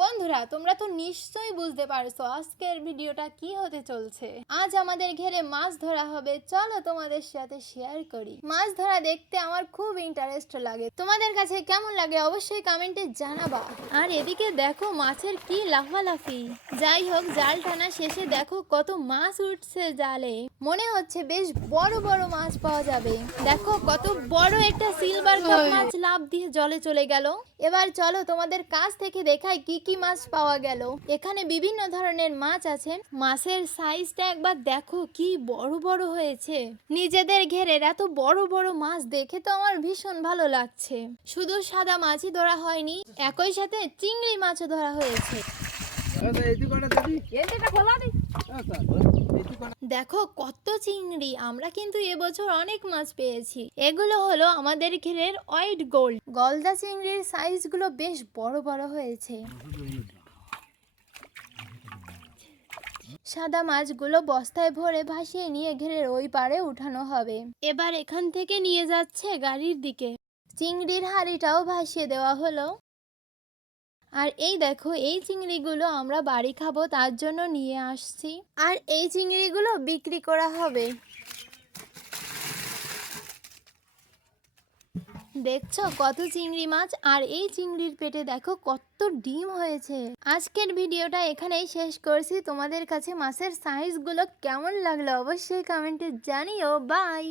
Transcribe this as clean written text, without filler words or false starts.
বন্ধুরা, তোমরা তো নিশ্চয়ই বুঝতে পারছো আজকের ভিডিওটা কি হতে চলছে। আজ আমাদের ঘেরে মাছ ধরা হবে, চলো তোমাদের সাথে শেয়ার করি। মাছ ধরা দেখতে আমার খুব ইন্টারেস্ট লাগে, তোমাদের কাছে কেমন লাগে অবশ্যই কমেন্টে জানাবা। আর এদিকে দেখো মাছের কি লাফালাফি। যাই হোক, জাল টানা শেষে দেখো কত মাছ উঠছে জালে। মনে হচ্ছে বেশ বড় বড় মাছ পাওয়া যাবে। দেখো কত বড় একটা সিলভার কাপ মাছ লাফ দিয়ে জলে চলে গেল। এবার চলো তোমাদের কাছ থেকে দেখাই কি কি মাছ পাওয়া গেল। এখানে বিভিন্ন ধরনের মাছ আছে। মাছের সাইজটা একবার দেখো কি বড় বড় হয়েছে। নিজেদের ঘেরের এত বড় বড় মাছ দেখে তো আমার ভীষণ ভালো লাগছে। শুধু সাদা মাছই ধরা হয়নি, একই সাথে চিংড়ি মাছও ধরা হয়েছে। দেখো কত চিংড়ি, আমরা কিন্তু এবছর অনেক মাছ পেয়েছি। এগুলো হলো আমাদের ঘেরের হোয়াইট গোল্ড। গলদা চিংড়ির সাইজগুলো বেশ বড় বড় হয়েছে। সাদা মাছগুলো বস্তায় ভরে ভাসিয়ে নিয়ে ঘেরের ওই পারে উঠানো হবে। এবার এখান থেকে নিয়ে যাচ্ছে গাড়ির দিকে। চিংড়ির হাঁড়িটাও ভাসিয়ে দেওয়া হলো। আর এই দেখো, এই চিংড়িগুলো আমরা বাড়ি খাবো তার জন্য নিয়ে আসছি। আর এই চিংড়িগুলো বিক্রি করা হবে। দেখছো কত চিংড়ি মাছ, আর এই চিংড়ির পেটে দেখো কত ডিম হয়েছে। আজকের ভিডিওটা এখানেই শেষ করছি। তোমাদের কাছে মাছের সাইজগুলো কেমন লাগলো অবশ্যই কমেন্টে জানিও। বাই।